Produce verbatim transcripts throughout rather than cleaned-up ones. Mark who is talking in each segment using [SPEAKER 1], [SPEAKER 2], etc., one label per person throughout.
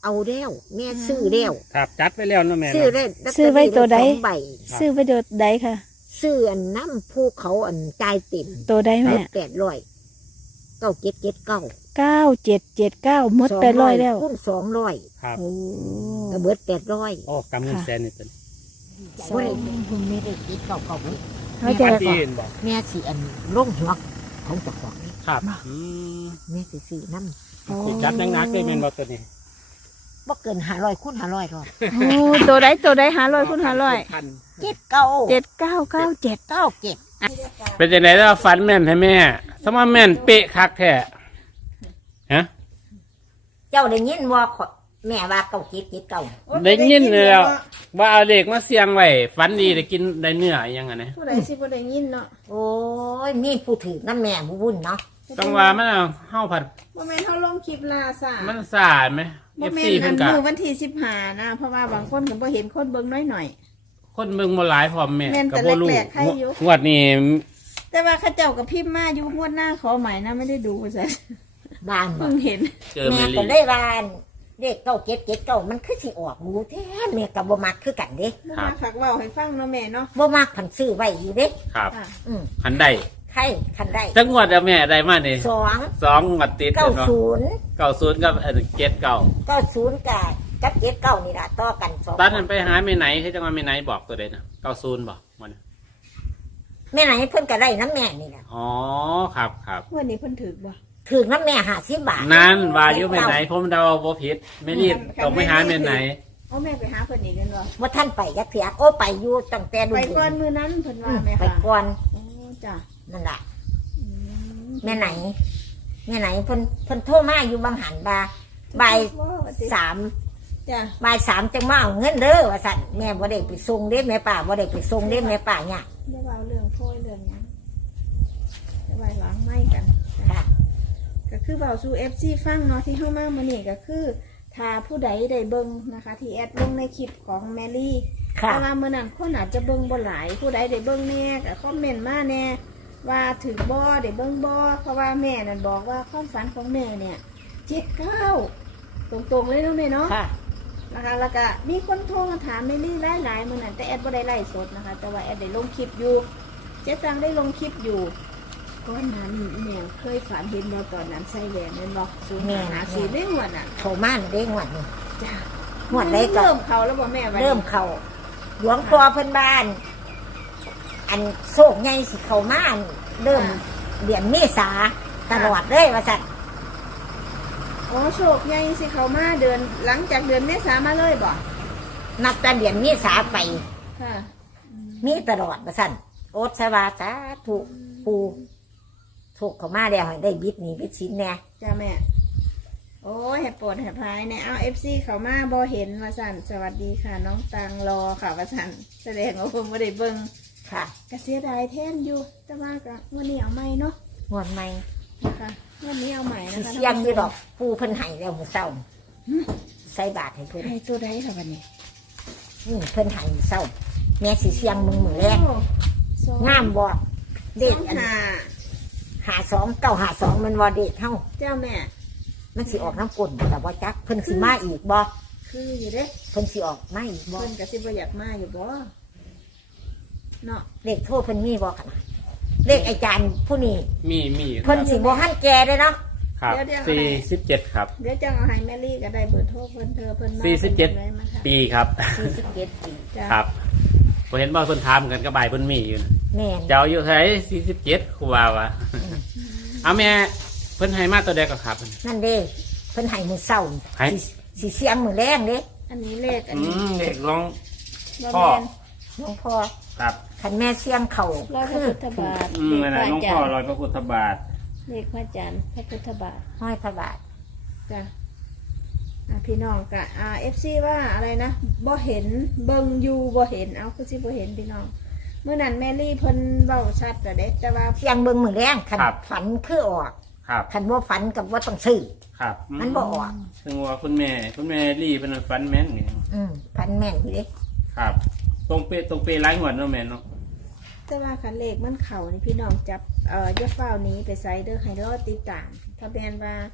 [SPEAKER 1] เอาแล้วแม่ซื้อแล้ว
[SPEAKER 2] ครับจัดไว้แล้วเนาะแม่
[SPEAKER 1] ซื้อได้
[SPEAKER 3] ซื้อไว้ตัวใด
[SPEAKER 1] ใบ
[SPEAKER 3] ซื้อไว้ตัวใดค่ะ
[SPEAKER 1] ซื้ออันน้ำภูเขาอันจ่ายเต็ม
[SPEAKER 3] ตัวใดแม่
[SPEAKER 1] แปดร้อยเก้าเจ็ดเจ็ดเก้า
[SPEAKER 3] เก้าเจ็ดเจ็ดเก้าหมดแปดร้อยแล้ว
[SPEAKER 1] คูณสองร้อย
[SPEAKER 2] ครับ
[SPEAKER 3] โอ้
[SPEAKER 1] กระเบิดแปดร้อย
[SPEAKER 2] โอ้กำเงินแสนนี่เป็น
[SPEAKER 1] ว่าได้คุณไม่ได้คิดเก่าเก่า
[SPEAKER 3] เขาจะ
[SPEAKER 2] พันที่เห็นบอก
[SPEAKER 1] แม่สิอันลงหัวของเจ้าของนี่
[SPEAKER 2] ครับอืม
[SPEAKER 1] แม่สิซื้อน้
[SPEAKER 2] สิจัดนักๆเลยแม่นบ่ตัวนี้
[SPEAKER 1] ำบ่เกินห้าร้อยคูณห้าร้อยหรอก
[SPEAKER 3] โอ้ตัวใดตัวใดหาร้อยคุณหาร้อย
[SPEAKER 2] พัน
[SPEAKER 1] เจ็ดเก้า
[SPEAKER 3] เจ็ดเก้าเก้าเจ็ด
[SPEAKER 1] เก้าเจ็ด
[SPEAKER 2] เป็นจังได๋แล้วฝันแม่นให้แม่สมมาแม่นเป๊ะคักแท้ฮะ
[SPEAKER 1] เจ้าได้ยินว่าข้อยแม่ว่าเก้าเจ็ดเจ็ดเก้า
[SPEAKER 2] ได้ยินแล้วว่าเอาเด็กมาเสี่ยงไว้ฝันดีได้กินได้เนื้ออยังไงนะ
[SPEAKER 4] ผู้ใดสิบ่ได้ยินเนาะ
[SPEAKER 1] โอ้ยมีผู้ถือน้ำแม่ผู้วุ่นเนาะ
[SPEAKER 2] ต้องว่ามันเอาเฮาผัด
[SPEAKER 4] บ่แม่นเฮาลงคลิปลาซะ
[SPEAKER 2] มันสาดไหม
[SPEAKER 4] บ่
[SPEAKER 2] เอฟ
[SPEAKER 4] แม่
[SPEAKER 2] ซี
[SPEAKER 4] นอั
[SPEAKER 2] เพิ่
[SPEAKER 4] น
[SPEAKER 2] นกะ
[SPEAKER 4] มื้อวันที่สิบห้านะเพราะว่าบางคนก็บ่เห็นคนเบิ่งน้อยหน่อย
[SPEAKER 2] คนเมืองบ่หลายพร้อมแม่
[SPEAKER 4] แม่นแต่
[SPEAKER 2] ก็บ่รู้
[SPEAKER 4] แรกๆใครอยู่
[SPEAKER 2] งวดนี้
[SPEAKER 4] แต่ว่าเขาเจ้าก็พิมพ์มาอยู่งวดหน้าขอใหม่นะไม่ได้ดูว่าซั่น
[SPEAKER 1] บ้านบ่
[SPEAKER 4] เพิ่งเห็น
[SPEAKER 2] เจอเม
[SPEAKER 1] แม่
[SPEAKER 2] ลี
[SPEAKER 1] ก็ได้บ้านเด็กเก้าเจ็ดเจ็ดเก้ามันคือสิออกรู้แท้แม่กับบ่มักคือกันเด้
[SPEAKER 4] บ่มาคักเว้าให้ฟังเนาะแม่เนาะ
[SPEAKER 1] บ่มักผันซื้อไว้อยู่เด้
[SPEAKER 2] ครับ
[SPEAKER 4] ค่ะ
[SPEAKER 1] อืม
[SPEAKER 2] คันได้
[SPEAKER 1] ใครคันได้
[SPEAKER 2] จังหวัดอะแม่ได้มานี่
[SPEAKER 1] สอง
[SPEAKER 2] สองงวดติด
[SPEAKER 1] เก้า
[SPEAKER 2] เนาะ
[SPEAKER 1] ศูนย์
[SPEAKER 2] เก้าศูนย์กับเอ่อเจ็ดเก้า
[SPEAKER 1] เก้าศูนย์กับกับเจ็ดเก้านี่ล่ะต่อกันสอง
[SPEAKER 2] ตอนนั้นไปหาแม่ไหนคือจังหวัดแม่ไหนบอกตัวเด่นะเก้าศูนย์บอกมัน
[SPEAKER 1] แม่ไหนเพิ่นก็ได้น้ำแม่นี่ล่ะ
[SPEAKER 2] อ๋อครับครับ
[SPEAKER 4] งวดนี้เพิ่นถูกบ่
[SPEAKER 1] ถือน้ำแม่ห้าสิบบาท
[SPEAKER 2] นั่นว่าอยู่แม่ไหนผมเดาบ่ผิดไม่รีบต้องไปหาแม่ไหน
[SPEAKER 4] เอาแม่ไปหาเพิ่นอีกกันบ่
[SPEAKER 1] ว่าท่านไปยักเถียโอ้ไปอยู่ตั้งแต่รุ่
[SPEAKER 4] ไป
[SPEAKER 1] น
[SPEAKER 4] ก่อนมื้อนั้นเพิ่น
[SPEAKER 1] อื
[SPEAKER 4] ว่าม แม่
[SPEAKER 1] ไป
[SPEAKER 4] ค่ะ
[SPEAKER 1] ก่อน
[SPEAKER 4] โอ้จ้ะ
[SPEAKER 1] นั่นล่ะ
[SPEAKER 4] อืม
[SPEAKER 1] แม่ไหนแม่ไหนเพิ่นเพิ่นโทรมาอยู่บางหันบาบ่ายสาม
[SPEAKER 4] จ้ะ
[SPEAKER 1] บ่ายสามจังมาเอาเงินเด้อว่าสั่นแม่บ่ได้ไปส่งเด้แม่ป้าบ่ได้ไปส่งเด้แม่ป้าเนี่ย
[SPEAKER 4] อย่าเว้าเรื่องโพยเรื่องหยังจะไว้หลังไม้กันจ้ะ
[SPEAKER 1] ค่ะ
[SPEAKER 4] ก็คือเบาสู่ เอฟ ซี ฟังเนาะที่เข้ามามื้อนี้ก็คือถ้าผู้ใดได้เบิ่งนะคะ ที่แอดลงในคลิปของแมรี่
[SPEAKER 1] ค่ะ
[SPEAKER 4] แต่ว่ามื้อนั้นคนอาจจะเบิ่งบ่หลายผู้ใดได้เบิ่งแน่ก็คอมเมนต์มาแน่ว่าถึงบ่ได้เบิ่งบ่เพราะว่าแม่นั่นบอกว่าความฝันของแม่เนี่ยเจ็ดเก้าตรงๆเลยเนาะแม่เนาะ
[SPEAKER 1] ค่ะ
[SPEAKER 4] นะคะแล้วก็มีคนโทรมาถามแมรี่หลายๆมื้อนั้นแต่แอดบ่ได้ไลฟ์สดนะคะ แต่ว่าแอดได้ลงคลิปอยู่เจ๊ตังได้ลงคลิปอยู่ก่อนหน้านี้แม่เคยฝันเห็นบ่ตอนนั้นใส่แหวนแม่นบ่สูงหาสีได้หวดน่ะ
[SPEAKER 1] โทรมาเด้งวดนี่
[SPEAKER 4] จ้ะ
[SPEAKER 1] งวดได้ก็
[SPEAKER 4] เริ่มเขาแล้วบ่แม่วันนี้
[SPEAKER 1] เริ่มเข้าหลวงพ่อเพิ่นบ้าน อันโศกใหญ่สิเข้ามาอันเริ่มเดือนเมษาตลอดเลยว่าสั่น
[SPEAKER 4] อ๋อโชคใหญ่สิเขามาเดือนหลังจากเดือนเมษามาเลยบ่
[SPEAKER 1] นับแต่เดือนเมษาไป
[SPEAKER 4] ค่ะ
[SPEAKER 1] มีตลอดว่าสั่นโอดสวาสาธุปูถูกเข้ามาแล้วให้ได้บิดหนี้บิดสินแน่
[SPEAKER 4] จ้าแม่โอ้ยให้โปรดให้พายเนี่ยเอา เอฟ ซี เขามาบ่เห็นว่าสั่นสวัสดีค่ะ น้องตังรอค่ะว่าสั่นแสดงว่าผมบ่ได้เบิ่ง
[SPEAKER 1] ค่ะ
[SPEAKER 4] ก็เสียดายแทนอยู่แต่ว่าก็วันนี้เอาใหม่เนาะ
[SPEAKER 1] งวดใหม่
[SPEAKER 4] นะคะวันนี้เอาใหม่นะ
[SPEAKER 1] สิ
[SPEAKER 4] คะ
[SPEAKER 1] เสียงอยู่ดอกปูเพิ่นให้แล้วมื้อเช้าใส่บาตรให้เพิ่น
[SPEAKER 4] ให้ตัวใดค่ะวันนี้
[SPEAKER 1] นี่เพิ่นให้มื้อเช้าแม่สิเสียงมึงมื้อแรก
[SPEAKER 4] โอ้สอง
[SPEAKER 1] งามบ่เด็ก
[SPEAKER 4] สอง
[SPEAKER 1] อัน
[SPEAKER 4] ห้า
[SPEAKER 1] หาสองเก้าหาสองมันบ่เด็กเฮา
[SPEAKER 4] เจ้าแม่
[SPEAKER 1] มันสิออกน้ำกลนแต่ว่าจักเพิ่นสิมาอีกบ่
[SPEAKER 4] คืออยู่เด้
[SPEAKER 1] เพิ่นสิออกมาอีกบ่
[SPEAKER 4] เพิ่นก็สิบ่อยากมาอยู่บ่เนาะ
[SPEAKER 1] เลขโทรเพิ่นมีบ่ขนาดเลขอาจารย์ผู้นี้
[SPEAKER 2] มีมีค
[SPEAKER 1] เพิ่
[SPEAKER 2] รั
[SPEAKER 1] น
[SPEAKER 2] บ
[SPEAKER 1] สิบ่ทันแก่เด้เนาะ
[SPEAKER 2] ครับสี่สิบเจ็ดครับ
[SPEAKER 4] เดี๋ยวจะเอาให้แมรี่ก็ได้เบอร์โทรเพิ่นเธอเพิ่นมา
[SPEAKER 2] สี่สิบเจ็ด
[SPEAKER 4] พิ่นลยมาค่ะ
[SPEAKER 2] ปีครับ
[SPEAKER 1] สี่สิบเจ็ดปี
[SPEAKER 4] จ้ะ
[SPEAKER 2] ครับผมเห็นว่าเพิ่นถามกันกับใบายเพิ่นมีอยู่นะ
[SPEAKER 1] แม่น
[SPEAKER 2] เจ้าอยู่ไสสี่สิบเจ็ดครูว่าวะเอาแม่เพิ่นให้มาตัวใดก็ครับ
[SPEAKER 1] นั่นเด้เพิ่นให้มื้อเช้า
[SPEAKER 2] ให้
[SPEAKER 1] สิสิเสียงมื้อแรงเด้
[SPEAKER 4] อันนี้เลขอัน
[SPEAKER 2] อื
[SPEAKER 4] นี้
[SPEAKER 2] มเด็กร้อง
[SPEAKER 4] บ่
[SPEAKER 2] พ่อ
[SPEAKER 4] แม่น
[SPEAKER 1] หลวงพ่อ
[SPEAKER 2] ครับ
[SPEAKER 1] คันแม่เสียงเขา
[SPEAKER 4] ร้อยพ
[SPEAKER 1] คื
[SPEAKER 4] ระ
[SPEAKER 1] อ
[SPEAKER 4] พุทธบาท
[SPEAKER 2] อืมนั่นน่ะหลวงพ่อรอยพระพุทธบาท
[SPEAKER 4] เลขพระจันทร์พระพุทธบาท
[SPEAKER 1] ห้อยพระบาท
[SPEAKER 4] จ้ะอ่ะพี่น้องกะอ่า เอฟ ซี ว่าอะไรนะบ่เห็นเบิ่งอยู่บ่เห็นเอาคือสิบ่เห็นพี่น้องเมื่อนั้นแมรี่เพิ่นเว้าชัดแต่เด็กแต่ว่า
[SPEAKER 1] เสียงเบิ่งมื้อแรงคันฝันคือออก
[SPEAKER 2] ครับ
[SPEAKER 1] คันบ่ฝันกับบ่ต้องซื้อ
[SPEAKER 2] ครับ
[SPEAKER 1] มันบ่ออก
[SPEAKER 2] ถึงว่าคุณแม่คุณแม่รีเป็นฟันแม่นนี่
[SPEAKER 1] อืมฝันแม่นอยู่เด้
[SPEAKER 2] ครับ ตรงเปตรงเปไร้หวดเนาะแม่เนาะ
[SPEAKER 4] แต่ว่าคันเลขมันเข่านี่พี่น้องจับเอ่ออย่าเฝ้าหนี้ไปไซเดอร์ให้รอติดตามถ้าแม่นว่า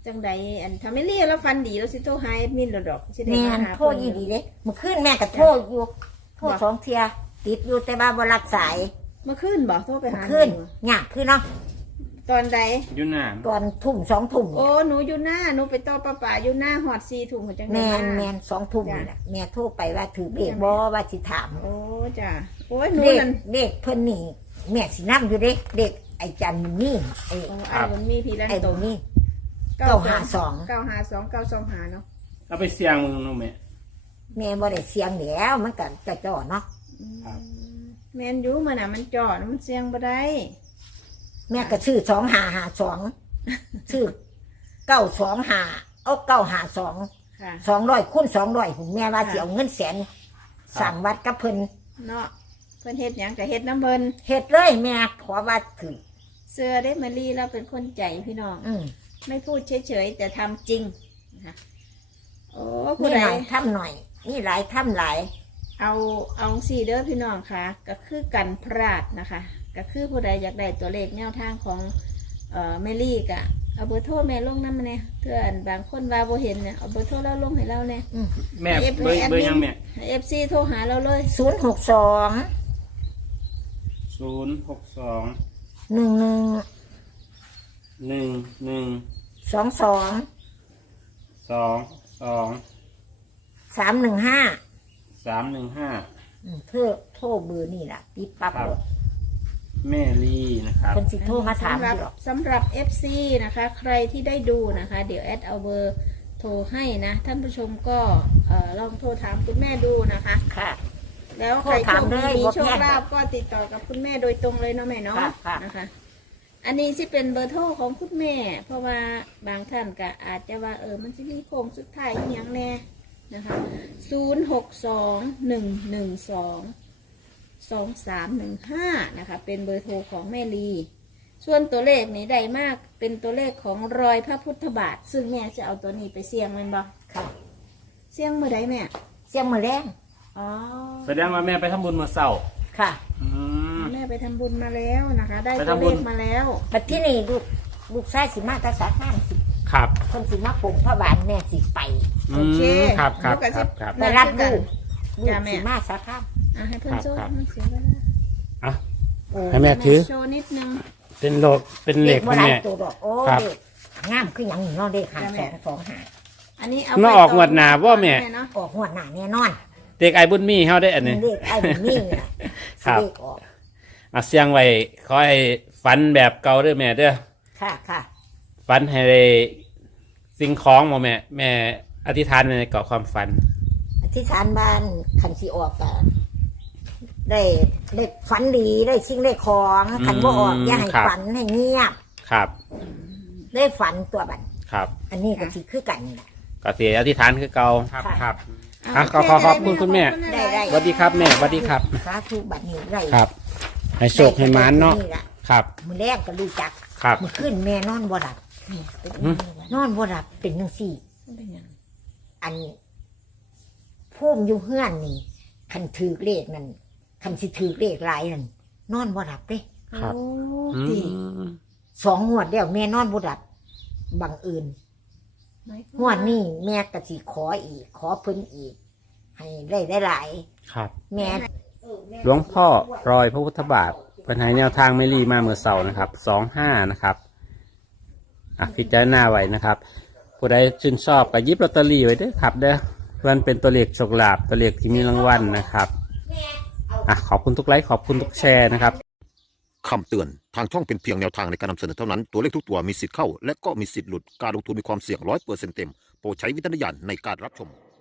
[SPEAKER 4] จังใดอันทำไม่เรียกแล้วฟันดีแล้วสิโทรหาแอดมินดอกสิได้
[SPEAKER 1] แม่
[SPEAKER 4] มาน หา
[SPEAKER 1] โทรอีดีเด้เมื่อคืนแม่ก็โทรอยู่โทรสองเที่ยติดอยู่แต่ว่าบ่รับสาย
[SPEAKER 4] เมื่อคืนบอกโทรไปหา
[SPEAKER 1] ขึ้นยากขึ้นเนาะ
[SPEAKER 4] ตอนใด
[SPEAKER 2] อยู่หน้า
[SPEAKER 1] ตอนทุ่มสองทุ่ม
[SPEAKER 4] โอ้หนูอยู่หน้าหนูไปต่อปลาป่าอยู่หน้าหอดซีถุงของจัง
[SPEAKER 1] แม
[SPEAKER 4] ได้
[SPEAKER 1] นแม
[SPEAKER 4] มาน
[SPEAKER 1] สองทุ่มนี่แหละแม่โทรไปว่าถือเบรกบอว่าสิถาม
[SPEAKER 4] โอ้จ้ะโอ้ยหนู
[SPEAKER 1] เด็ก
[SPEAKER 4] นั่น
[SPEAKER 1] เด็กเพิ่นนี่แม่สินั่อยู่เด็กเด็กไอ้จันนี่ไอ้
[SPEAKER 4] โอ้ไอ้มันมีพีแลน
[SPEAKER 1] ไอ้
[SPEAKER 4] โต
[SPEAKER 1] ตัวนี้ เก้าห้าสอง
[SPEAKER 4] เก้าห้าสองเก้าสองหาเนาะ
[SPEAKER 2] เอาไปเสียงมึงเนาะแม่
[SPEAKER 1] แม่บ่ได้เสียงแล้วมันก็จะจ่อเนาะ
[SPEAKER 2] ครับ
[SPEAKER 4] แมนอยูมันอ่ะมันจอดมันเสียงบ่ได้
[SPEAKER 1] แม่ก็ชื่อสองหาหาสองชื่อเก้าสองหาเอาเก้าหาสอง
[SPEAKER 4] ค่ะ
[SPEAKER 1] สองร้อยคูณสองร้อยผมแม่ว่าสิเอาเงินแสนสั่งวัดกับเพิ่น
[SPEAKER 4] เนาะเพิ่นเฮ็ดหยังกับเฮ็ดน้ำเพิ่น
[SPEAKER 1] เฮ็ดเลยแม่ขอว่าถือ
[SPEAKER 4] เสื้อได้มารีเราเป็นคนใจพี่น้อง
[SPEAKER 1] อืม
[SPEAKER 4] ไม่พูดเฉยๆแต่ทำจริงนะคะโอ้ผู้
[SPEAKER 1] นี่
[SPEAKER 4] ใด
[SPEAKER 1] หน่อยทำหน่อยนี่หลายทำหลาย
[SPEAKER 4] เอาเอาสี่เด้อพี่น้องค่ะก็คือกันพลาดนะคะก็คือผู้ใดอยากได้ตัวเลขแนวทางของเอ่อแมลี่กะเอาเบอร์โทรแม่ลงน้ำมาเนี่ยเพื่อนบางคนว่าบ่เห็นเนี่ยเอาเบอร์โทรเราลงให้เราเนี่ย
[SPEAKER 2] แม่เบอร์เบอร์ยังแม่
[SPEAKER 4] เอฟซีโทรหาเราเลย
[SPEAKER 1] ศูนย์หกสอง
[SPEAKER 2] ศูนย์หกสอง
[SPEAKER 1] หนึ่งหนึ่ง
[SPEAKER 2] หนึ่งหนึ่ง
[SPEAKER 1] สองสอง
[SPEAKER 2] สองสอง
[SPEAKER 1] สามหนึ่งห้า
[SPEAKER 2] สามหนึ่งห้า
[SPEAKER 1] เพื่อโทรเบอร์นี่แหละติดปั๊บ
[SPEAKER 2] ครับ
[SPEAKER 1] เลย
[SPEAKER 2] แม่ลีนะครับ
[SPEAKER 1] คนสิโทรมาถาม
[SPEAKER 4] สำหรับ
[SPEAKER 1] อยู่หรอก
[SPEAKER 4] สำหรับ เอฟ ซี นะคะ ใครที่ได้ดูนะคะ เดี๋ยวแอดเอาเบอร์โทรให้นะ ท่านผู้ชมก็เอ่อลองโทรถามคุณแม่ดูนะคะ
[SPEAKER 1] ค่ะ
[SPEAKER 4] แล้วใคร
[SPEAKER 1] โทรถาม
[SPEAKER 4] โชค
[SPEAKER 1] เล
[SPEAKER 4] ดี
[SPEAKER 1] ย
[SPEAKER 4] มี
[SPEAKER 1] บ่
[SPEAKER 4] โช
[SPEAKER 1] แพ
[SPEAKER 4] ค
[SPEAKER 1] ง
[SPEAKER 4] ลาภก็ติดต่อกับคุณแม่โดยตรงเลยเนาะแม่เนาะ
[SPEAKER 1] ค่ะค่ะ
[SPEAKER 4] นะคะ อันนี้ที่เป็นเบอร์โทรของคุณแม่ เพราะว่าบางท่านก็อาจจะว่าเออมันจะมีโค้งสุดท้ายอหย่างแน่นะคะศูนย์หกสองหนึ่งหนึ่งสองสองสามหนึ่งห้านะคะเป็นเบอร์โทรของแม่ลีส่วนตัวเลขนี้ได้มากเป็นตัวเลขของรอยพระพุทธบาท ซึ่งแม่จะเอาตัวนี้ไปเสี่ยงมันบ่
[SPEAKER 1] ค่ะ
[SPEAKER 4] เสี่ยงเมื่อใดแม่
[SPEAKER 1] เสียงมือแรง
[SPEAKER 4] อ๋อ
[SPEAKER 2] แสดงว่าแม่ไปทำบุญมาเศร้า
[SPEAKER 1] ค่ะ
[SPEAKER 2] อืม
[SPEAKER 4] แม่ไปทำบุญมาแล้วนะคะ ได้
[SPEAKER 2] ไป
[SPEAKER 4] ตัว
[SPEAKER 2] ทำบุ
[SPEAKER 4] เล
[SPEAKER 2] ญ
[SPEAKER 4] ขมาแล้ว
[SPEAKER 1] บัดที่นี่ลูกลูกชายสิมาตาสาข้างสิ
[SPEAKER 2] ครับ
[SPEAKER 1] คนสิมาปลูกพระบานแม่สิไป
[SPEAKER 4] โอเค
[SPEAKER 2] มครับครับ
[SPEAKER 4] ลูกกระ
[SPEAKER 2] ค
[SPEAKER 4] ซิ
[SPEAKER 2] รับบ ครับ
[SPEAKER 1] ไปรับลูกลูก
[SPEAKER 4] จ้าแม่
[SPEAKER 1] สิมาสาข้าง
[SPEAKER 4] อ่ะให้เพื่อน
[SPEAKER 2] ครับ
[SPEAKER 4] โชว์
[SPEAKER 2] ครับ
[SPEAKER 4] มันเสียเวลา
[SPEAKER 2] อ่ะ
[SPEAKER 1] โอ้
[SPEAKER 2] ให้แม่ถือ
[SPEAKER 4] โชว์นิดนึง
[SPEAKER 2] เป็นโลกเป็นเหล็ก
[SPEAKER 1] บ่
[SPEAKER 2] คุณ
[SPEAKER 1] หลาย
[SPEAKER 2] แม่
[SPEAKER 1] ตัวดอกโอ้
[SPEAKER 2] ครับ
[SPEAKER 1] เด็กงามคือหยังนี่เนาะเด็กหา
[SPEAKER 4] จ้า
[SPEAKER 1] ส
[SPEAKER 4] แม่
[SPEAKER 1] องสองหา
[SPEAKER 4] อันนี้เอา
[SPEAKER 2] มาออกงวดหน้าบ่แม่
[SPEAKER 4] เนาะ
[SPEAKER 1] ออกหัวหน้าแน่นอน
[SPEAKER 2] เด็กไอ้บุญมีเฮาได้อันนี้
[SPEAKER 1] เด็กไอ้บุญมีน่ะ
[SPEAKER 2] ครับ
[SPEAKER 1] เด็กออก
[SPEAKER 2] อ่ะเสียงไว้ขอให้ฝันแบบเก่าเด้อแม่เด้อ
[SPEAKER 1] ค่ะค่ะ
[SPEAKER 2] ฝันให้ได้สิ่งของบ่แม่ แม่อธิษฐานในเกาะความฝัน
[SPEAKER 1] อธิษฐานบ้านคันสิออกก็ได้ได้ฝันดีได้สิ่งได้ของคันบ่ออกอย่าให้
[SPEAKER 2] ครับ
[SPEAKER 1] ฝันให้เงียบ
[SPEAKER 2] ครับ
[SPEAKER 1] ได้ฝันตัวบัด
[SPEAKER 2] ครับ
[SPEAKER 1] อันนี้ก็สิคือกันนี่แหละ
[SPEAKER 2] ก็เสียอธิษฐานคือเก่าครับ
[SPEAKER 1] ค่ะ
[SPEAKER 2] ครับ
[SPEAKER 4] อ่ะ
[SPEAKER 2] อ่ะขอขอขอบคุณคุณแม่
[SPEAKER 1] ได้ได้
[SPEAKER 2] สวัสดีครับแม่สวัสดีครับ
[SPEAKER 1] สาธุบัดนี้ได้
[SPEAKER 2] ครับ ให้โชคให้หมานเนาะ
[SPEAKER 1] ล่
[SPEAKER 2] ครับ
[SPEAKER 1] มื้อแรกก็รู้จัก
[SPEAKER 2] ครับ
[SPEAKER 1] มื้อคืนแม่นอนบ่หลับ
[SPEAKER 2] อืม
[SPEAKER 1] นอนบ่หลับเป็นจังซี่
[SPEAKER 4] เป็นหยัง
[SPEAKER 1] อันภูมิอยู่เฮือนนี่คันถือเลขนั่นคันสิถือเลขหลายนั่นนอนบ่หลับเด้
[SPEAKER 2] ครับ
[SPEAKER 4] โอ้
[SPEAKER 2] อื
[SPEAKER 4] ติ
[SPEAKER 2] ม
[SPEAKER 1] สองงวดแล้วแม่นอนบ่หลับบังเอิญงวดนี้แม่ก็สิขออีก ขอเพิ่นอีก ให้ได้ได้หลาย
[SPEAKER 2] ครับ
[SPEAKER 1] แม่
[SPEAKER 2] หลวงพ่อรอยพระพุทธบาทเป็นให้แนวทางไม่รีมาเมื่อเสาร์นะครับสองห้านะครับอ่ะพิจารณาไว้นะครับผู้ใดชื่นชอบก็หยิบลอตเตอรี่ไว้เด้อครับเด้อมันเป็นตัวเลขโชคลาภตัวเลขที่มีรางวัลนะครับอ่ะขอบคุณทุกไลค์ขอบคุณทุกแชร์นะครับ
[SPEAKER 5] คำเตือน ทางช่องเป็นเพียงแนวทางในการนำเสนอเท่านั้น ตัวเลขทุกตัวมีสิทธิ์เข้า และก็มีสิทธิ์หลุด การลงทุนมีความเสี่ยงร้อยเปอร์เซ็นต์เต็ม โปรดใช้วิจารณญาณในการรับชม